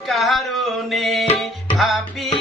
কারণে ভাবি